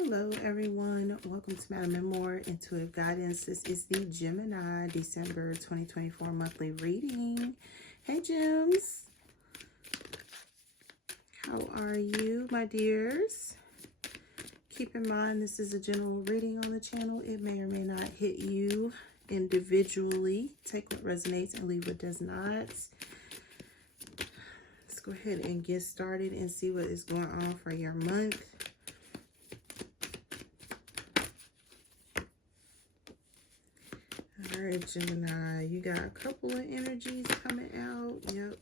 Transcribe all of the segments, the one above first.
Hello everyone, welcome to MadamMemoir Intuitive Guidance. This is the Gemini December 2024 monthly reading. Hey Gems, how are you my dears? Keep in mind this is a general reading on the channel. It may or may not hit you individually. Take what resonates and leave what does not. Let's go ahead and get started and see what is going on for your month. All right, Gemini, you got a couple of energies coming out. Yep.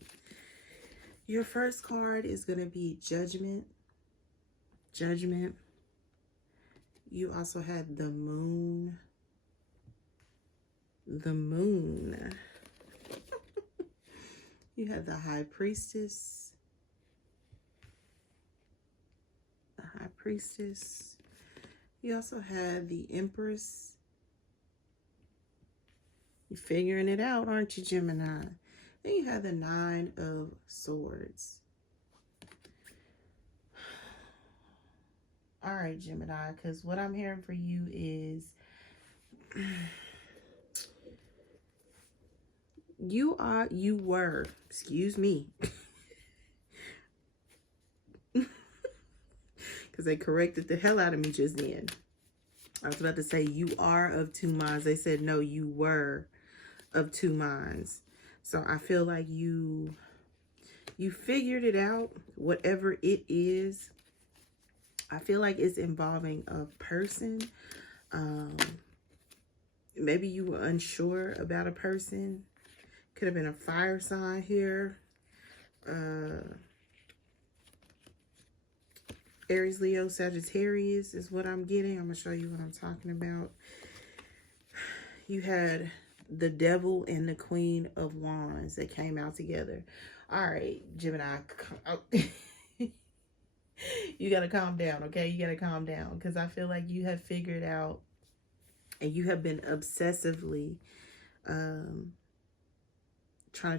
Your first card is going to be Judgment. Judgment. You also had the Moon. The Moon. You had the High Priestess. The High Priestess. You also had the Empress. You're figuring it out, aren't you, Gemini? Then you have the Nine of Swords. All right, Gemini, because what I'm hearing for you is you were, excuse me, because they corrected the hell out of me just then. I was about to say you are of two minds. They said, no, you were of two minds. So I feel like you figured it out, whatever it is. I feel like it's involving a person. Maybe you were unsure about a person. Could have been a fire sign here. Aries, Leo, Sagittarius is what I'm getting. I'm going to show you what I'm talking about. You had the Devil and the Queen of Wands that came out together. All right, Gemini. You got to calm down, okay? You got to calm down because I feel like you have figured out and you have been obsessively trying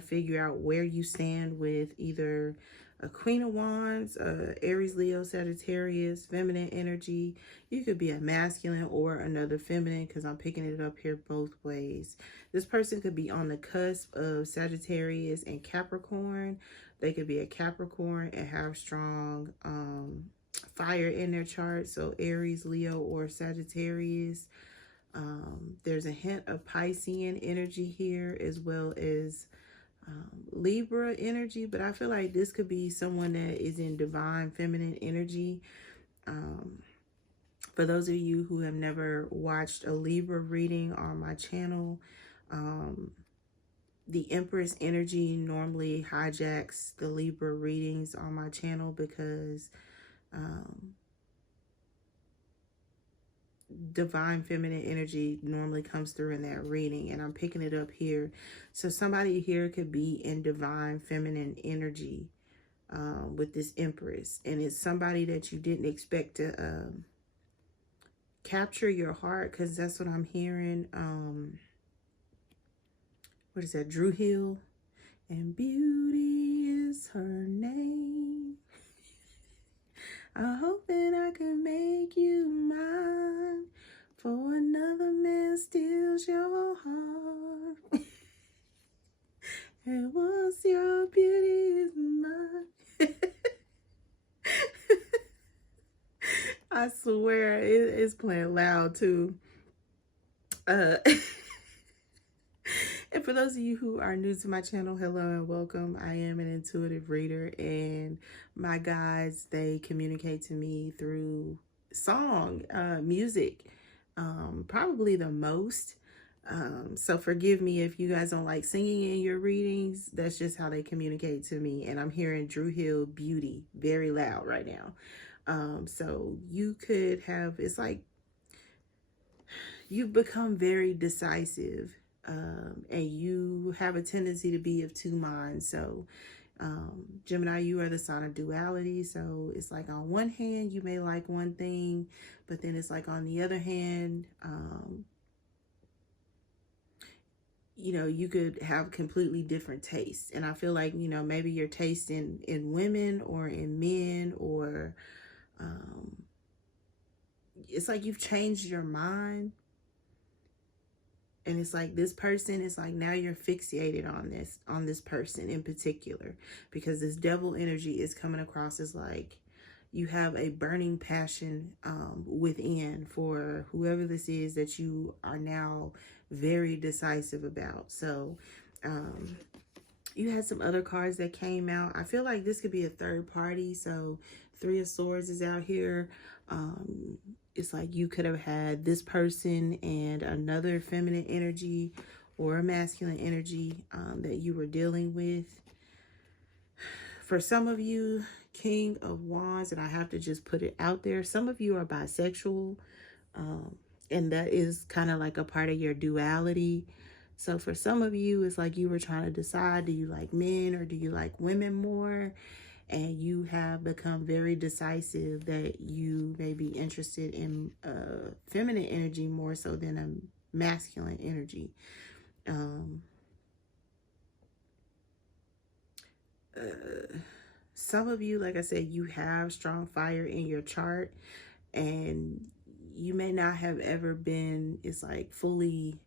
to figure out where you stand with either a Queen of Wands, Aries, Leo, Sagittarius, feminine energy. You could be a masculine or another feminine because I'm picking it up here both ways. This person could be on the cusp of Sagittarius and Capricorn. They could be a Capricorn and have strong fire in their chart. So Aries, Leo, or Sagittarius. There's a hint of Piscean energy here as well as Libra energy, but I feel like this could be someone that is in divine feminine energy. For those of you who have never watched a Libra reading on my channel, the Empress energy normally hijacks the Libra readings on my channel because divine feminine energy normally comes through in that reading, and I'm picking it up here. So somebody here could be in divine feminine energy with this Empress, and it's somebody that you didn't expect to capture your heart, because that's what I'm hearing. What is that? Drew Hill. And beauty is her name. I hope that I can make you mine, for another man steals your heart. And once your beauty is mine. I swear it's playing loud too. And for those of you who are new to my channel, hello and welcome. I am an intuitive reader, and my guides, they communicate to me through song, music, probably the most. So forgive me if you guys don't like singing in your readings. That's just how they communicate to me. And I'm hearing Drew Hill Beauty very loud right now. So you could have, it's like you've become very decisive. And you have a tendency to be of two minds. So Gemini, you are the sign of duality. So it's like on one hand, you may like one thing, but then it's like on the other hand, you know, you could have completely different tastes. And I feel like, you know, maybe your taste in women or in men, or it's like you've changed your mind. And it's like this person is like, now you're fixated on this person in particular, because this devil energy is coming across as like you have a burning passion within for whoever this is that you are now very decisive about. So you had some other cards that came out. I feel like this could be a third party. So Three of Swords is out here. It's like you could have had this person and another feminine energy or a masculine energy that you were dealing with. For some of you, King of Wands, and I have to just put it out there, some of you are bisexual, and that is kind of like a part of your duality. So for some of you, it's like you were trying to decide, do you like men or do you like women more? And you have become very decisive that you may be interested in feminine energy more so than a masculine energy. Some of you, like I said, you have strong fire in your chart, and you may not have ever been, it's like, fully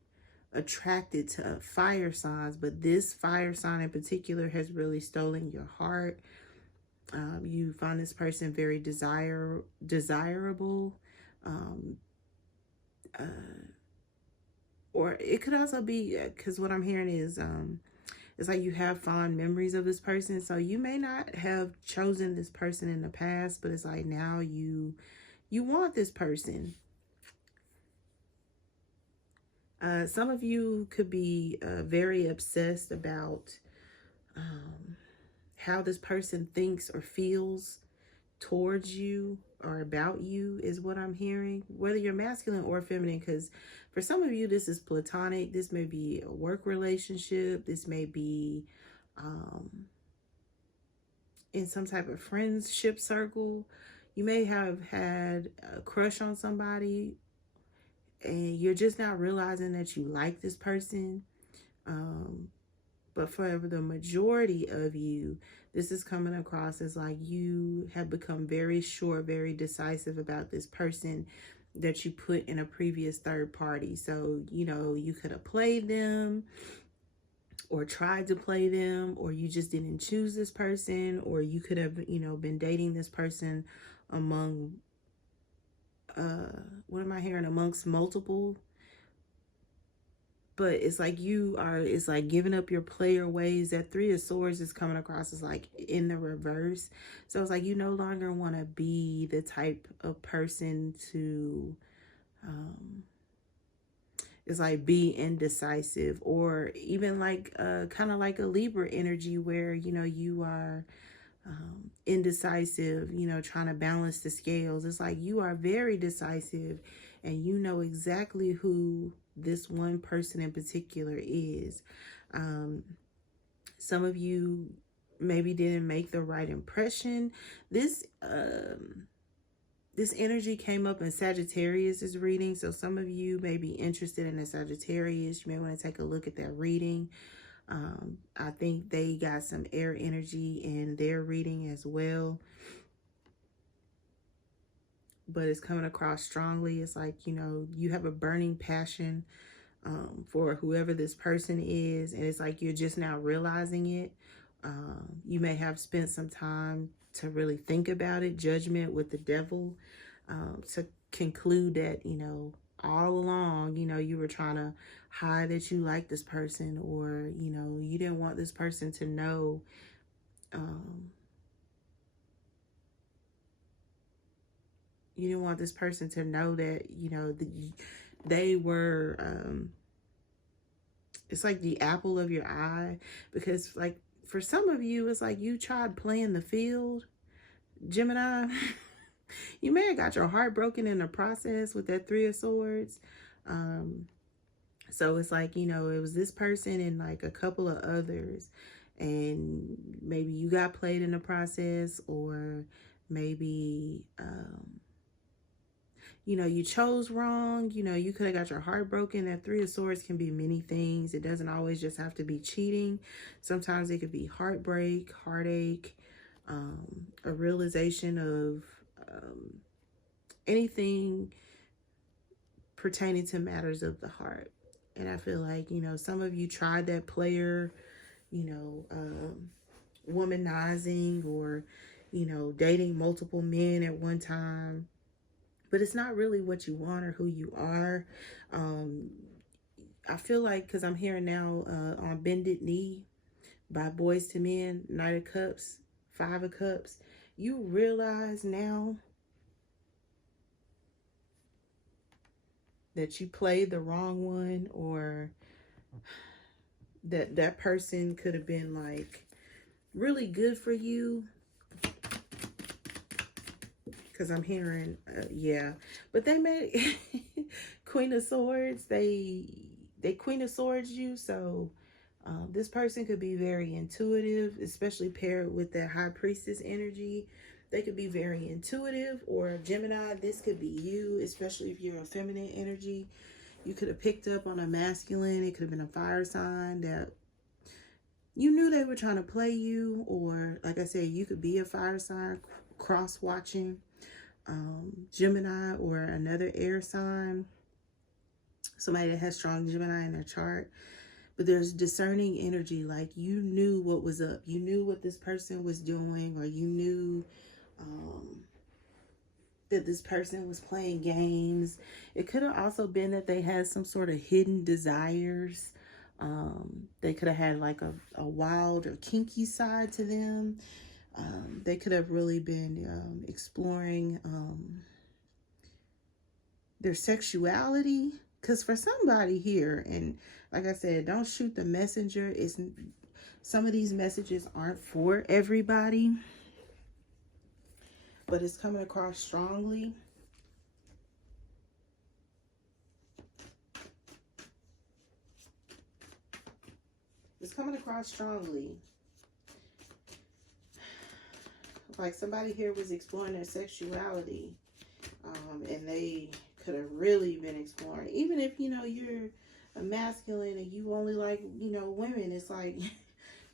attracted to fire signs, but this fire sign in particular has really stolen your heart. You find this person very desirable, or it could also be, because what I'm hearing is it's like you have fond memories of this person. So you may not have chosen this person in the past, but it's like now you want this person. Some of you could be very obsessed about how this person thinks or feels towards you or about you is what I'm hearing, whether you're masculine or feminine, because for some of you, this is platonic. This may be a work relationship. This may be in some type of friendship circle. You may have had a crush on somebody and you're just not realizing that you like this person. But for the majority of you, this is coming across as like you have become very sure, very decisive about this person that you put in a previous third party. So, you know, you could have played them or tried to play them, or you just didn't choose this person, or you could have, you know, been dating this person among, what am I hearing? Amongst multiple. But it's like it's like giving up your player ways. That Three of Swords is coming across as like in the reverse. So it's like you no longer want to be the type of person to, it's like be indecisive, or even like kind of like a Libra energy where, you know, you are indecisive, you know, trying to balance the scales. It's like you are very decisive and you know exactly who this one person in particular is. Some of you maybe didn't make the right impression. This energy came up in Sagittarius's reading. So some of you may be interested in a Sagittarius. You may want to take a look at that reading. I think they got some air energy in their reading as well. But it's coming across strongly. It's like, you know, you have a burning passion for whoever this person is. And it's like you're just now realizing it. You may have spent some time to really think about it. Judgment with the devil. To conclude that, you know, all along, you know, you were trying to hide that you like this person, or, you know, you didn't want this person to know. You didn't want this person to know that, you know, they were, it's like the apple of your eye. Because like for some of you, it's like you tried playing the field, Gemini. You may have got your heart broken in the process with that Three of Swords. So it's like, you know, it was this person and like a couple of others. And maybe you got played in the process, or maybe, you know, you chose wrong. You know, you could have got your heart broken. That Three of Swords can be many things. It doesn't always just have to be cheating. Sometimes it could be heartbreak, heartache, a realization of anything pertaining to matters of the heart. And I feel like, you know, some of you tried that player, you know, womanizing, or, you know, dating multiple men at one time. But it's not really what you want or who you are. I feel like, because I'm hearing now on Bended Knee by Boys to Men, Knight of Cups, Five of Cups, you realize now that you played the wrong one, or that person could have been like really good for you. Because I'm hearing, yeah, but they made Queen of Swords. They Queen of Swords you. So this person could be very intuitive, especially paired with that High Priestess energy. They could be very intuitive. Or Gemini, this could be you, especially if you're a feminine energy. You could have picked up on a masculine. It could have been a fire sign that you knew they were trying to play you. Or like I said, you could be a fire sign cross-watching Gemini, or another air sign, somebody that has strong Gemini in their chart. But there's discerning energy, like you knew what was up, you knew what this person was doing, or you knew that this person was playing games. It could have also been that they had some sort of hidden desires. They could have had like a wild or kinky side to them. They could have really been exploring their sexuality. Because for somebody here, and like I said, don't shoot the messenger. Some of these messages aren't for everybody, but it's coming across strongly. It's coming across strongly. Like somebody here was exploring their sexuality, and they could have really been exploring. Even if, you know, you're a masculine and you only like, you know, women, it's like,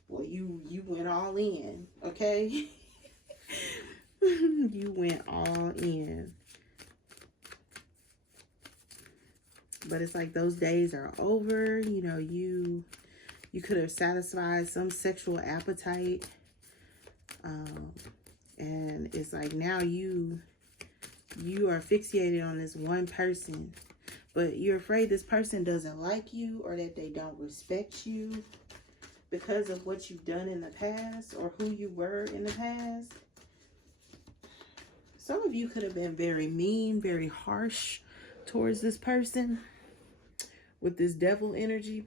well, you went all in, okay? You went all in. But it's like those days are over. You know, you could have satisfied some sexual appetite. And it's like now you are fixated on this one person, but you're afraid this person doesn't like you, or that they don't respect you because of what you've done in the past, or who you were in the past. Some of you could have been very mean, very harsh towards this person with this devil energy.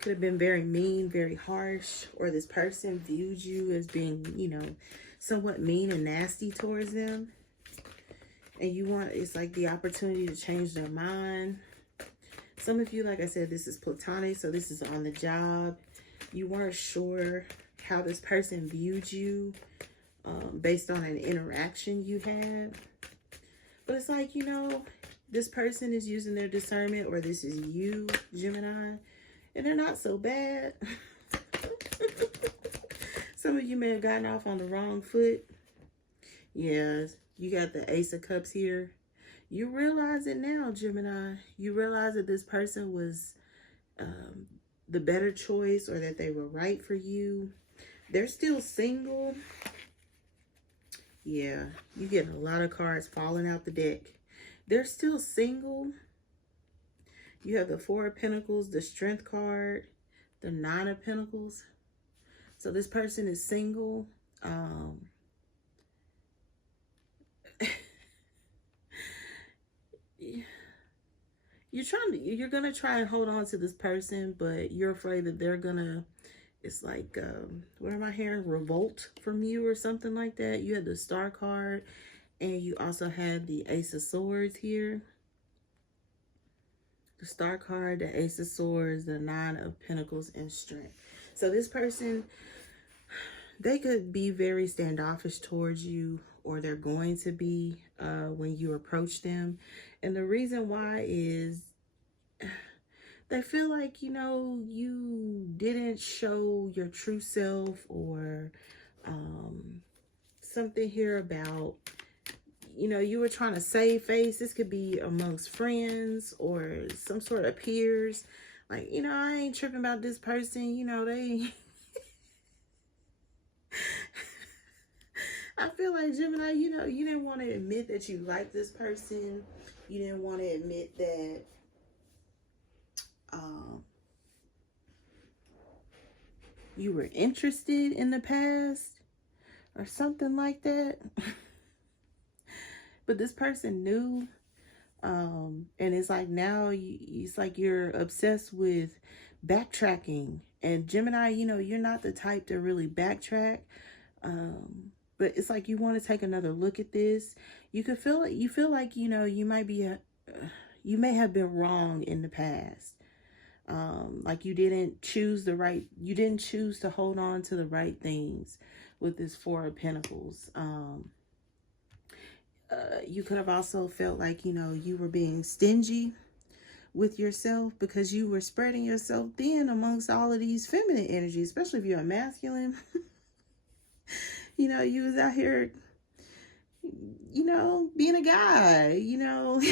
Could have been very mean, very harsh, or this person viewed you as being, you know, somewhat mean and nasty towards them. And you want, it's like the opportunity to change their mind. Some of you, like I said, this is platonic, so this is on the job. You weren't sure how this person viewed you based on an interaction you had. But it's like, you know, this person is using their discernment, or this is you, Gemini, and they're not so bad. Some of you may have gotten off on the wrong foot. Yes, you got the Ace of Cups here. You realize it now, Gemini. You realize that this person was the better choice, or that they were right for you. They're still single. Yeah, you get a lot of cards falling out the deck. They're still single. You have the Four of Pentacles, the Strength card, the Nine of Pentacles. So this person is single. You're gonna try and hold on to this person, but you're afraid that they're gonna, it's like, what am I hearing? Revolt from you or something like that. You had the Star card, and you also had the Ace of Swords here. The Star card, the Ace of Swords, the Nine of Pentacles, and Strength. So this person, they could be very standoffish towards you, or they're going to be when you approach them. And the reason why is they feel like, you know, you didn't show your true self, or something here about, you know, you were trying to save face. This could be amongst friends or some sort of peers. Like, you know, I ain't tripping about this person. You know, they... I feel like, Gemini, you know, you didn't want to admit that you like this person. You didn't want to admit that you were interested in the past or something like that. But this person knew. And it's like now it's like you're obsessed with backtracking. And Gemini, you know, you're not the type to really backtrack. But it's like you want to take another look at this. You could feel like you know, you might be you may have been wrong in the past. Like you didn't choose to hold on to the right things with this Four of Pentacles. You could have also felt like, you know, you were being stingy with yourself because you were spreading yourself thin amongst all of these feminine energies, especially if you're a masculine. You know, you was out here, you know, being a guy, you know.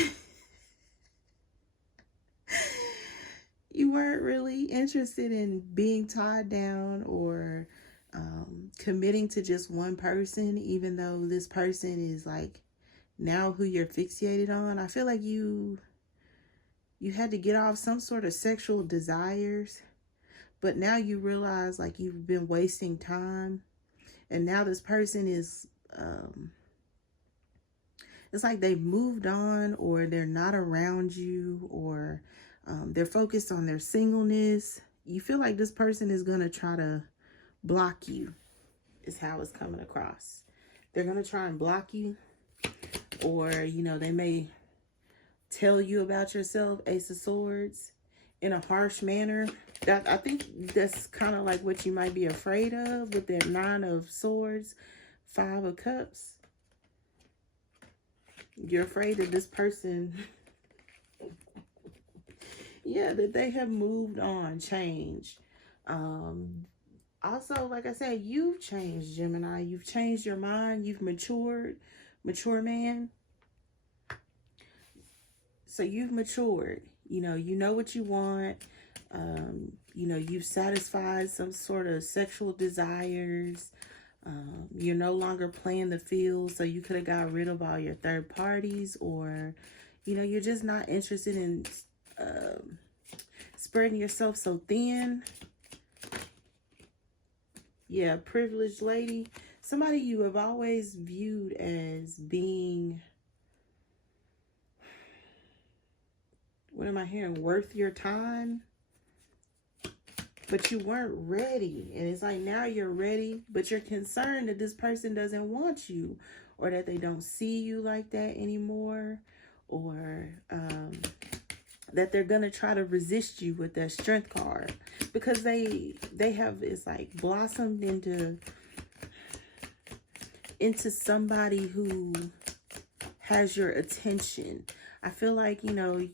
You weren't really interested in being tied down or committing to just one person, even though this person is like now who you're fixated on. I feel like you had to get off some sort of sexual desires, but now you realize like you've been wasting time. And now this person is, it's like they've moved on, or they're not around you, or they're focused on their singleness. You feel like this person is going to try to block you, is how it's coming across. They're going to try and block you, or, you know, they may tell you about yourself, Ace of Swords, in a harsh manner. I think that's kind of like what you might be afraid of with that Nine of Swords, Five of Cups. You're afraid that this person, yeah, that they have moved on, changed. Also, like I said, you've changed, Gemini. You've changed your mind. You've matured. Mature man. So you've matured. You know what you want. You know, you've satisfied some sort of sexual desires. You're no longer playing the field, so you could have got rid of all your third parties, or, you know, you're just not interested in spreading yourself so thin. Yeah, privileged lady. Somebody you have always viewed as being, what am I hearing? Worth your time. But you weren't ready. And it's like now you're ready, but you're concerned that this person doesn't want you, or that they don't see you like that anymore, or that they're going to try to resist you with that Strength card, because they have, it's like blossomed into somebody who has your attention. I feel like, you know,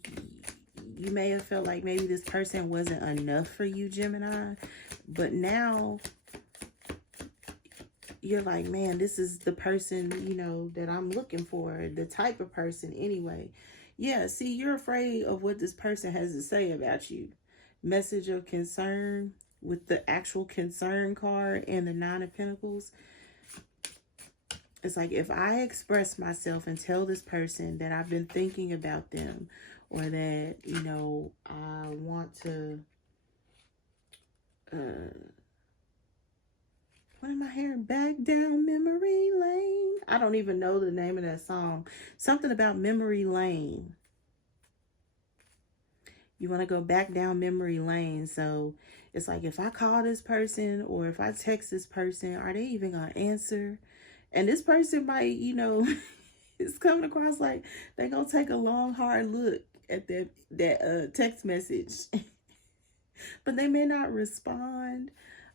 you may have felt like maybe this person wasn't enough for you, Gemini. But now you're like, man, this is the person, you know, that I'm looking for. The type of person anyway. Yeah, see, you're afraid of what this person has to say about you. Message of concern with the actual concern card and the Nine of Pentacles. It's like, if I express myself and tell this person that I've been thinking about them, or that, you know, I want to, what am I hearing? Back down memory lane. I don't even know the name of that song. Something about memory lane. You want to go back down memory lane. So it's like, if I call this person or if I text this person, are they even going to answer? And this person might, you know, it's coming across like they're going to take a long, hard look at that text message. But they may not respond.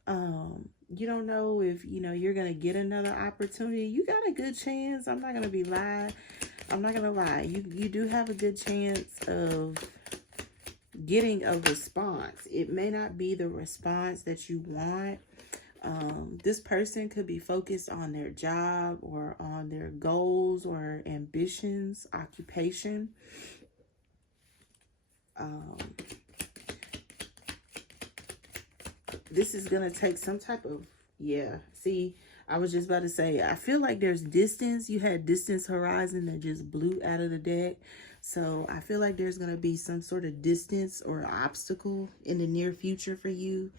You don't know if, you know, you're going to get another opportunity. You got a good chance. I'm not going to be lying. I'm not going to lie. You do have a good chance of getting a response. It may not be the response that you want, This person could be focused on their job or on their goals or ambitions, occupation. This is going to take some type of, yeah, see, I was just about to say, I feel like there's distance. You had distance horizon that just blew out of the deck. So I feel like there's going to be some sort of distance or obstacle in the near future for you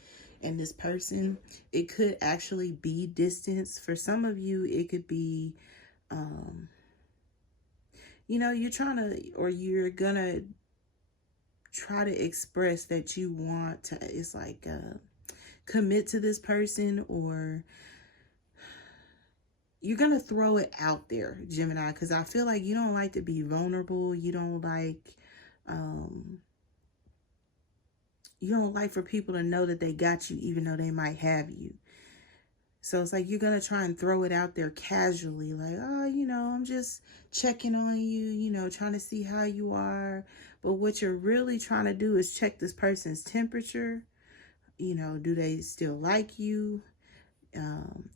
and this person. It could actually be distance. For some of you, it could be, you know, you're trying to, or you're going to try to express that you want to, it's like, commit to this person, or you're going to throw it out there, Gemini, because I feel like you don't like to be vulnerable. You don't like for people to know that they got you, even though they might have you. So it's like you're going to try and throw it out there casually, like, oh, you know, I'm just checking on you, you know, trying to see how you are. But what you're really trying to do is check this person's temperature. You know, do they still like you?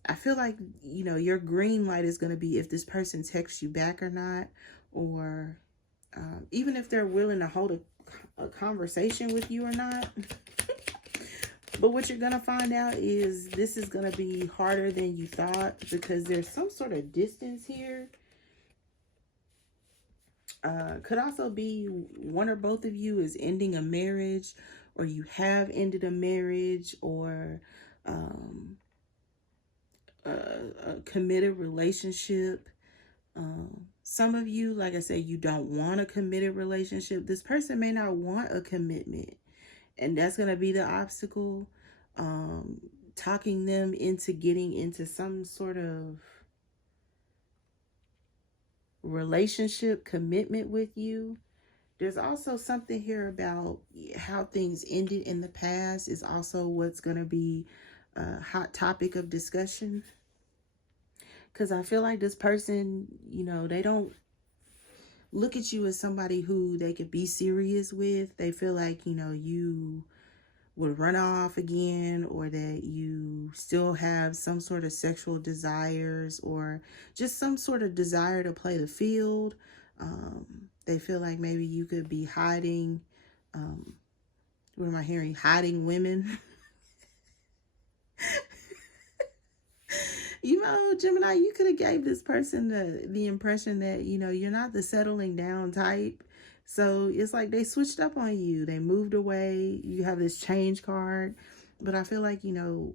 I feel like, you know, your green light is going to be if this person texts you back or not, or even if they're willing to hold a conversation with you or not. But what you're going to find out is this is going to be harder than you thought, because there's some sort of distance here. Could also be one or both of you is ending a marriage, or you have ended a marriage, or a committed relationship. Some of you, like I said, you don't want a committed relationship. This person may not want a commitment, and that's going to be the obstacle. Talking them into getting into some sort of relationship commitment with you. There's also something here about how things ended in the past is also what's going to be a hot topic of discussion. Because I feel like this person, you know, they don't look at you as somebody who they could be serious with. They feel like, you know, you would run off again, or that you still have some sort of sexual desires, or just some sort of desire to play the field. They feel like maybe you could be hiding, what am I hearing? Hiding women. You know, Gemini, you could have gave this person the impression that, you know, you're not the settling down type. So it's like they switched up on you. They moved away. You have this change card. But I feel like, you know,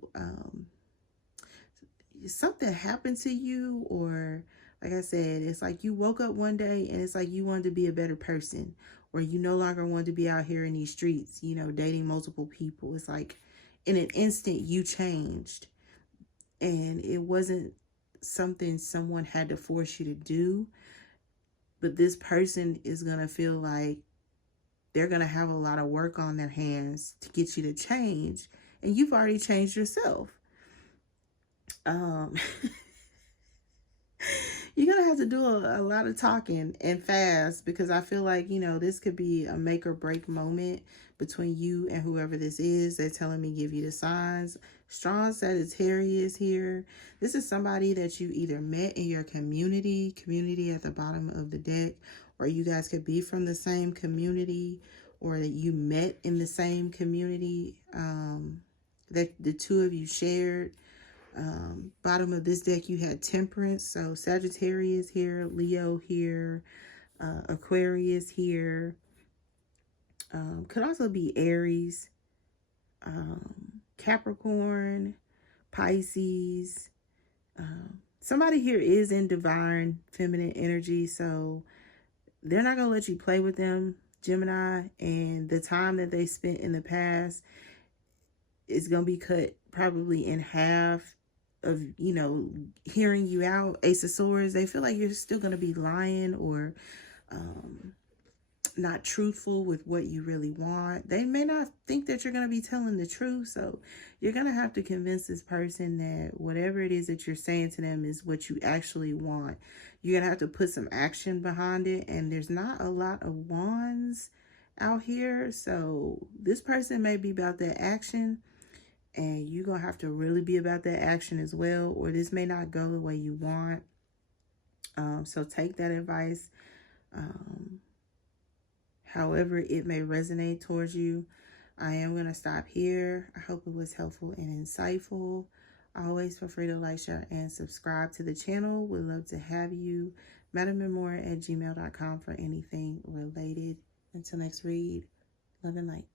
something happened to you, or like I said, it's like you woke up one day and it's like you wanted to be a better person, or you no longer want to be out here in these streets, you know, dating multiple people. It's like in an instant you changed, and it wasn't something someone had to force you to do. But this person is going to feel like they're going to have a lot of work on their hands to get you to change. And you've already changed yourself. You're going to have to do a lot of talking and fast, because I feel like, you know, this could be a make or break moment between you and whoever this is. They're telling me give you the signs. Strong Sagittarius here. This is somebody that you either met in your community at the bottom of the deck, or you guys could be from the same community, or that you met in the same community that the two of you shared. Bottom of this deck, you had Temperance. So Sagittarius here, Leo here, Aquarius here. Could also be Aries, Capricorn, Pisces. Somebody here is in divine feminine energy, so they're not going to let you play with them, Gemini. And the time that they spent in the past is going to be cut probably in half of, you know, hearing you out. Ace of Swords, they feel like you're still going to be lying, or not truthful with what you really want. They may not think that you're going to be telling the truth. So you're going to have to convince this person that whatever it is that you're saying to them is what you actually want. You're going to have to put some action behind it. And there's not a lot of wands out here. So this person may be about that action. And you're going to have to really be about that action as well, or this may not go the way you want. So take that advice however it may resonate towards you. I am going to stop here. I hope it was helpful and insightful. Always feel free to like, share, and subscribe to the channel. We'd love to have you. MadamMemoir@gmail.com for anything related. Until next read, love and light.